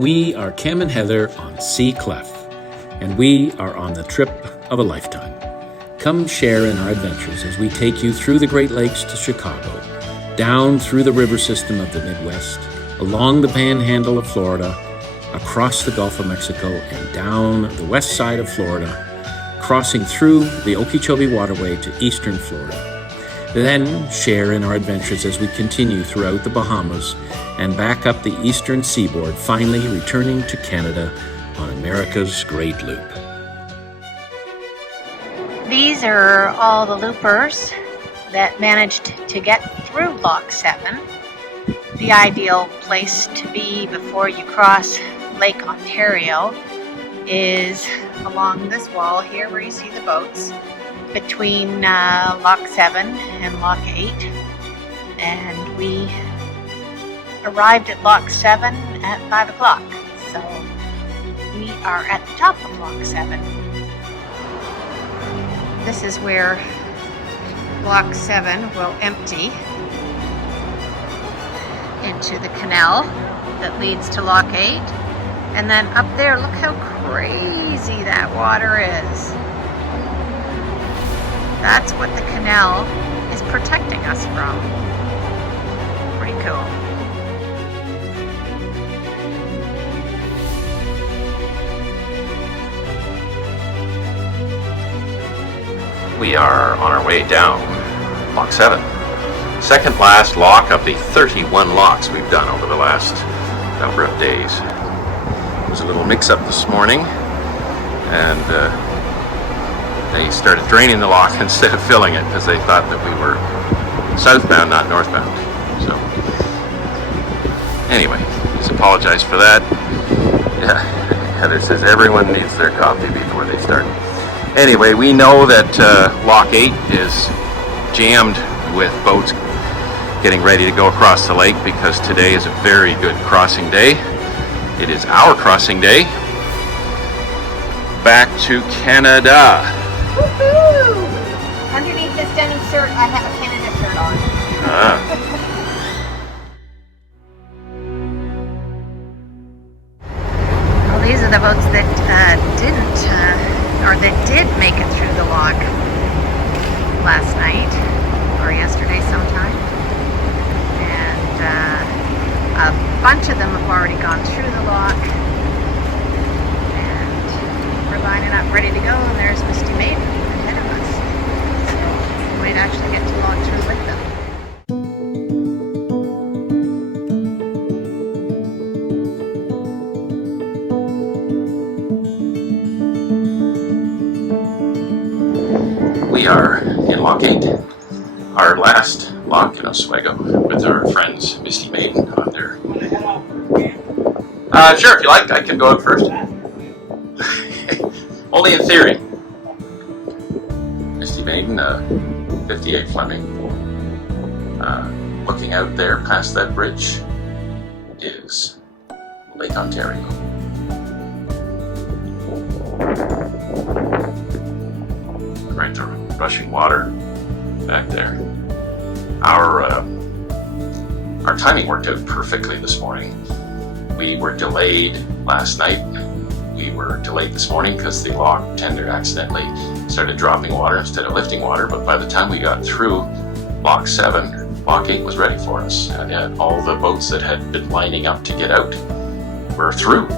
We are Cam and Heather on Sea Clef, and we are on the trip of a lifetime. Come share in our adventures as we take you through the Great Lakes to Chicago, down through the river system of the Midwest, along the panhandle of Florida, across the Gulf of Mexico, and down the west side of Florida, crossing through the Okeechobee Waterway to eastern Florida. Then share in our adventures as we continue throughout the Bahamas and back up the eastern seaboard, finally returning to Canada on America's Great Loop. These are all the loopers that managed to get through Lock 7. The ideal place to be before you cross Lake Ontario is along this wall here where you see the boats, between Lock 7 and Lock 8. And we arrived at Lock 7 at 5 o'clock. So we are at the top of Lock 7. This is where Lock 7 will empty into the canal that leads to Lock 8. And then up there, look how crazy that water is. That's what the canal is protecting us from. Pretty cool. We are on our way down Lock 7. Second last lock of the 31 locks we've done over the last number of days. There was a little mix-up this morning, and they started draining the lock instead of filling it because they thought that we were southbound, not northbound. So, anyway, just apologize for that. Yeah, Heather says everyone needs their coffee before they start. Anyway, we know that Lock 8 is jammed with boats getting ready to go across the lake because today is a very good crossing day. It is our crossing day back to Canada. Woohoo! Underneath this denim shirt, I have a Canada shirt on. Well, these are the boats that did make it through the lock last night or yesterday sometime, and a bunch of them have already gone through the lock, and we're lining up ready to go. And there's Misty Maiden ahead of us, so we might actually get to log through with them. We are in Lock 8, our last lock in Oswego, with our friends Misty Maiden on there. Sure, if you like, I can go out first. Only in theory. Misty Maiden, 58 Fleming. Looking out there past that bridge is Lake Ontario. Right, the rushing water back there. Our timing worked out perfectly this morning. We were delayed last night. We were delayed this morning because the lock tender accidentally started dropping water instead of lifting water, but by the time we got through Lock 7, Lock 8 was ready for us, and all the boats that had been lining up to get out were through.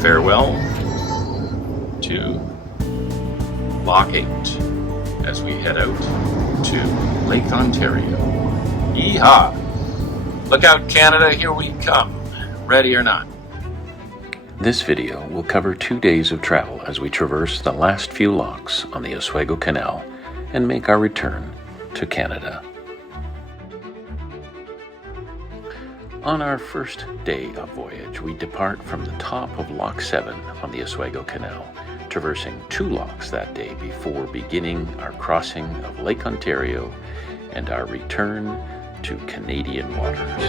Farewell to Lock 8 as we head out to Lake Ontario. Yeehaw! Look out, Canada, here we come, ready or not. This video will cover 2 days of travel as we traverse the last few locks on the Oswego Canal and make our return to Canada. On our first day of voyage, we depart from the top of Lock 7 on the Oswego Canal, traversing 2 locks that day before beginning our crossing of Lake Ontario and our return to Canadian waters.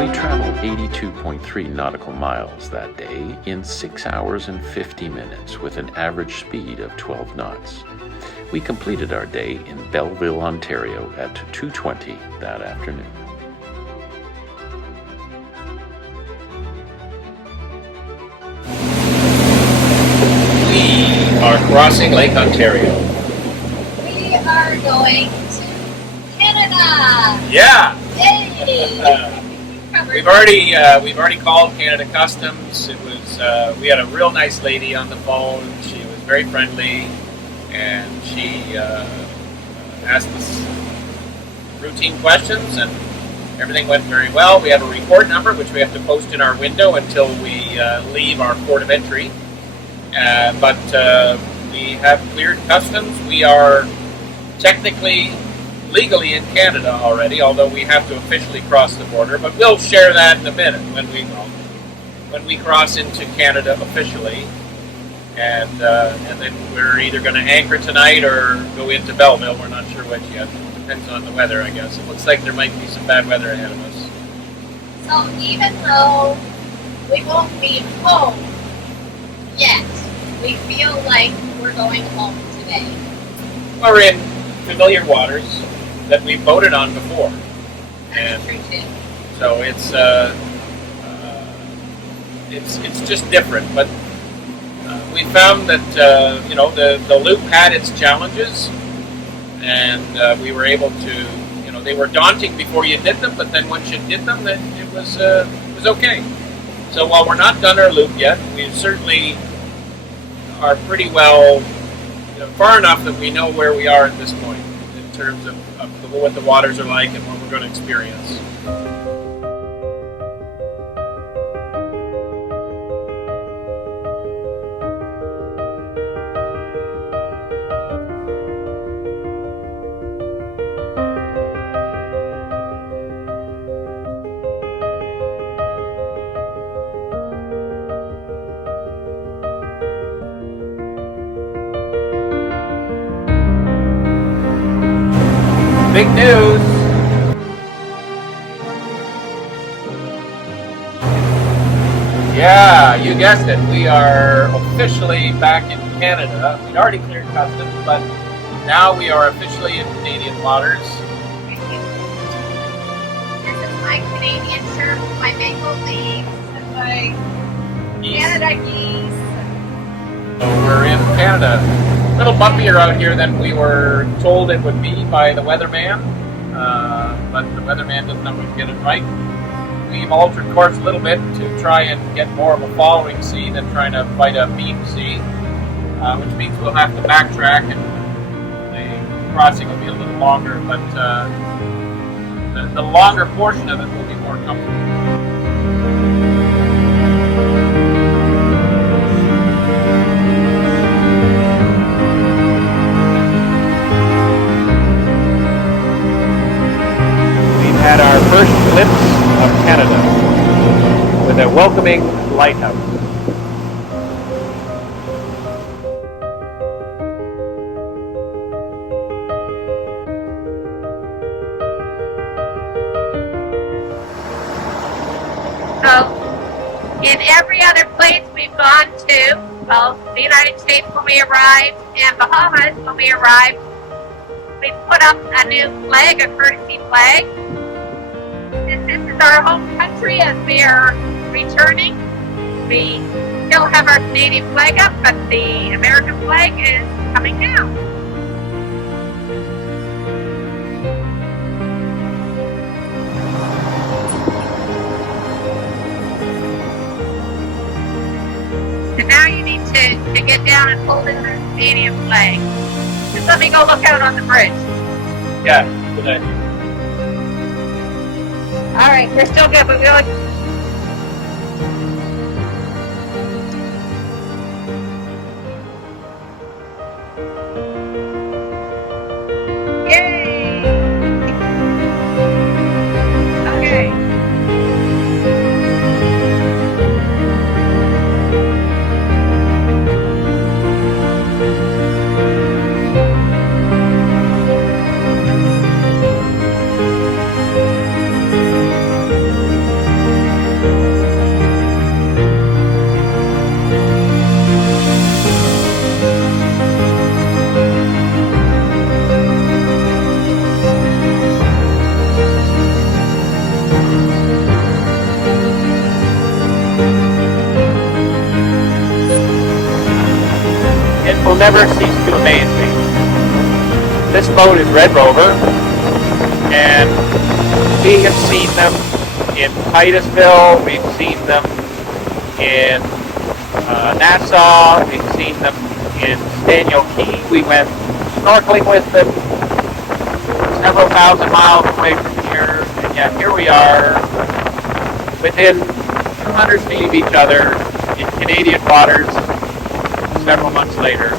We travel 82.3 nautical miles that day in 6 hours and 50 minutes with an average speed of 12 knots. We completed our day in Belleville, Ontario at 2:20 that afternoon. We are crossing Lake Ontario. We are going to Canada. Yeah. Yay! We've already called Canada Customs. It was we had a real nice lady on the phone. She was very friendly, and she asked us routine questions, and everything went very well. We have a report number which we have to post in our window until we leave our port of entry. But we have cleared customs. We are technically legally in Canada already, although we have to officially cross the border. But we'll share that in a minute when we cross into Canada officially, and then we're either going to anchor tonight or go into Belleville. We're not sure which yet. Depends on the weather, I guess. It looks like there might be some bad weather ahead of us. So even though we won't be home yet, we feel like we're going home today. We're in familiar waters that we've boated on before, and That's true too. so it's just different. But we found that the loop had its challenges, and we were able to, they were daunting before you did them, but then once you did them, then it was okay. So while we're not done our loop yet, we certainly are pretty well, far enough that we know where we are at this point in terms of what the waters are like and what we're going to experience. Big news! Yeah, you guessed it. We are officially back in Canada. We'd already cleared customs, but now we are officially in Canadian waters. This is my Canadian shirt, my maple leaves, and my Canada geese. So we're in Canada. A little bumpier out here than we were told it would be by the weatherman, but the weatherman doesn't always get it right. We've altered course a little bit to try and get more of a following sea than trying to fight a beam sea, which means we'll have to backtrack and the crossing will be a little longer, but the longer portion of it will be more comfortable. At our first glimpse of Canada with a welcoming lighthouse. So, in every other place we've gone to, well, the United States when we arrived, and Bahamas when we arrived, we put up a new flag, a courtesy flag. And this is our home country as we are returning. We still have our Canadian flag up, but the American flag is coming down. And now you need to get down and hold in the Canadian flag. Just let me go look out on the bridge. Yeah, good idea. All right, we're still good, but we'll... Yay! Okay. will never cease to amaze me. This boat is Red Rover, and we have seen them in Titusville, we've seen them in Nassau, we've seen them in Daniel Key. We went snorkeling with them several thousand miles away from here, and yet here we are within 200 feet of each other in Canadian waters several months later.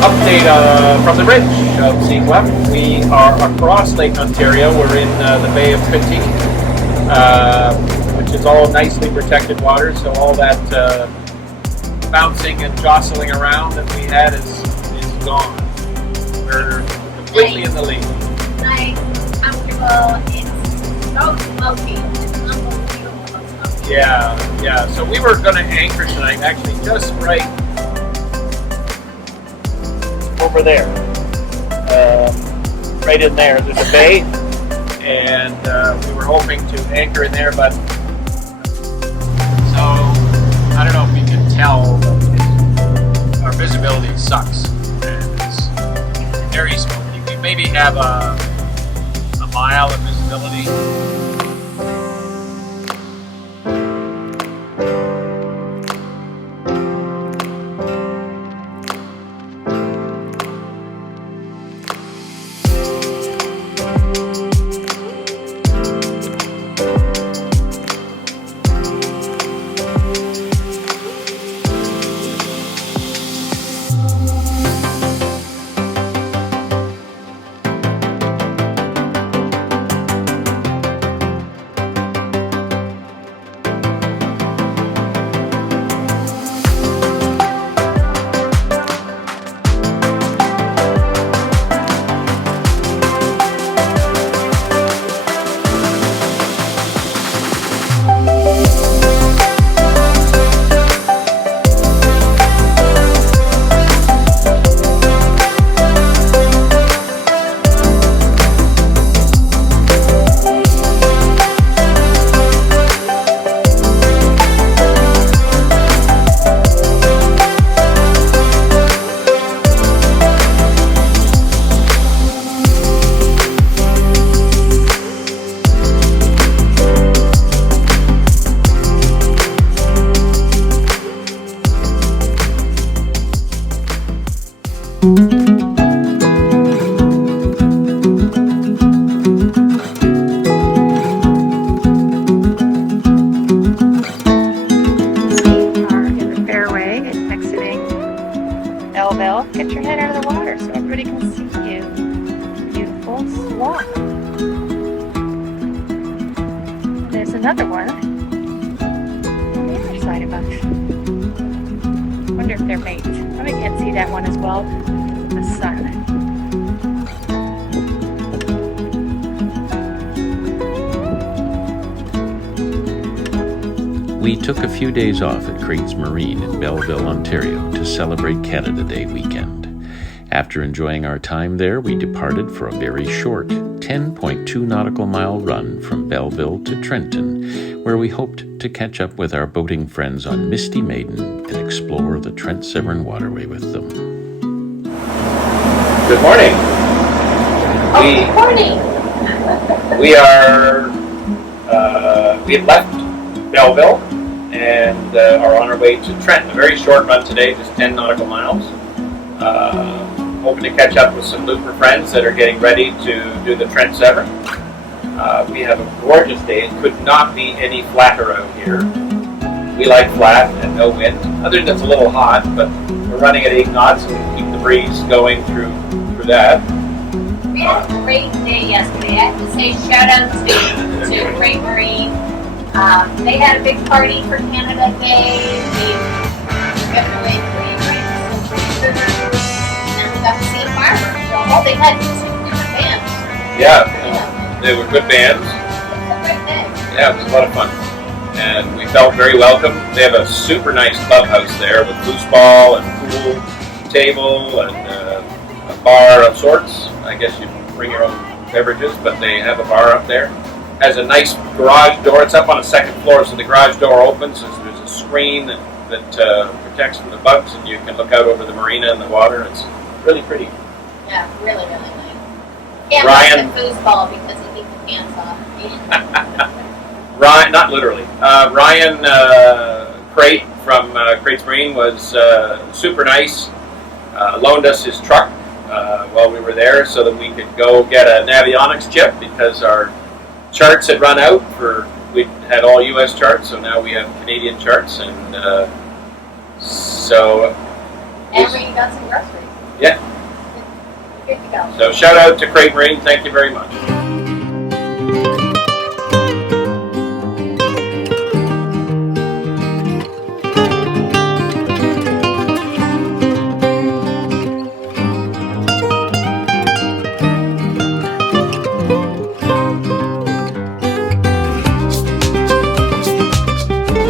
Update from the bridge of Sea Clef. We are across Lake Ontario. We're in the Bay of Quinte, which is all nicely protected water, so all that bouncing and jostling around that we had is gone. We're completely in the lead. Nice, comfortable, it's so smoky, it's unbelievable smoky. Yeah. So we were going to anchor tonight, actually just right over there. Right in there. There's a bay, and we were hoping to anchor in there, but so I don't know if you can tell, but our visibility sucks, and it's very smoky. We maybe have a mile of visibility. Bellville. Get your head out of the water so everybody can see you. Beautiful swamp. There's another one on the other side of us. Wonder if they're mates. I can't see that one as well because of the sun. We took a few days off at Craig's Marine in Belleville, Ontario to celebrate Canada Day weekend. After enjoying our time there, we departed for a very short 10.2 nautical mile run from Bellville to Trenton, where we hoped to catch up with our boating friends on Misty Maiden and explore the Trent Severn Waterway with them. Good morning. Good morning. We have left Belleville and are on our way to Trenton. A very short run today, just 10 nautical miles. Hoping to catch up with some looper friends that are getting ready to do the Trent Severn. We have a gorgeous day. It could not be any flatter out here. We like flat and no wind. Other than it's a little hot, but we're running at 8 knots and we can keep the breeze going through that. We had a great day yesterday. I have to say shout out to Great Marine. They had a big party for Canada Day. We given away 3 drinks and 3 sugars, and we got to see a farmer. So they had some different bands. Yeah, they were good bands. It was a great day. Yeah, it was a lot of fun. and we felt very welcome. They have a super nice clubhouse there with foosball and pool table and a bar of sorts. I guess you bring your own beverages, but they have a bar up there. Has a nice garage door. It's up on the second floor, so the garage door opens. There's a screen that protects from the bugs, and you can look out over the marina and the water. It's really pretty. Yeah, really, really nice. Can't Ryan- miss the foosball because he keeps the pants off. Ryan, not literally. Ryan Crate from Crates Marine was super nice. Loaned us his truck while we were there so that we could go get a Navionics chip because our charts had run out. We had all U.S. charts, so now we have Canadian charts, and so. And we got some groceries. Yeah. Good to go. So shout out to Crate Marine. Thank you very much.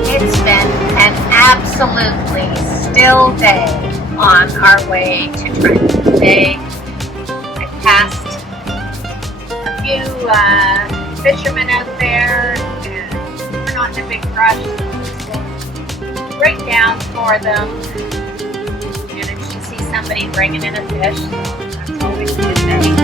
It's been an absolutely still day on our way to Trenton. Today, I passed a few fishermen out there, and we're not in a big rush. So break down for them. Managed to see somebody bringing in a fish, so that's always a good day.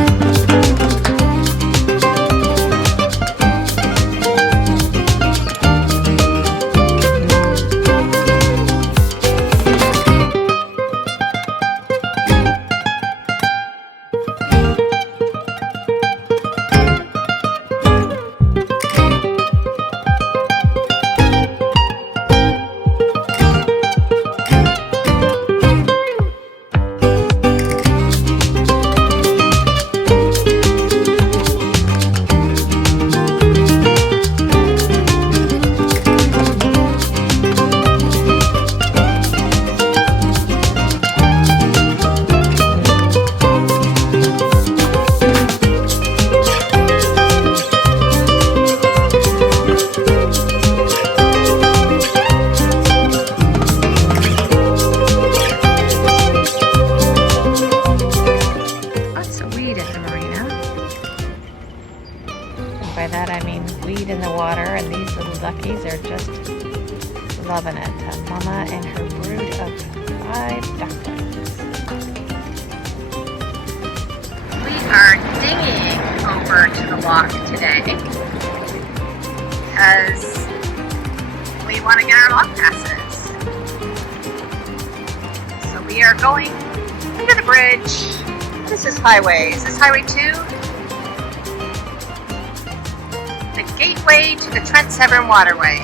By that I mean weed in the water, and these little duckies are just loving it. A mama and her brood of 5 ducklings. We are dinghying over to the lock today because we want to get our lock passes. So we are going under the bridge. This is highway. Is this highway 2? The gateway to the Trent Severn Waterway.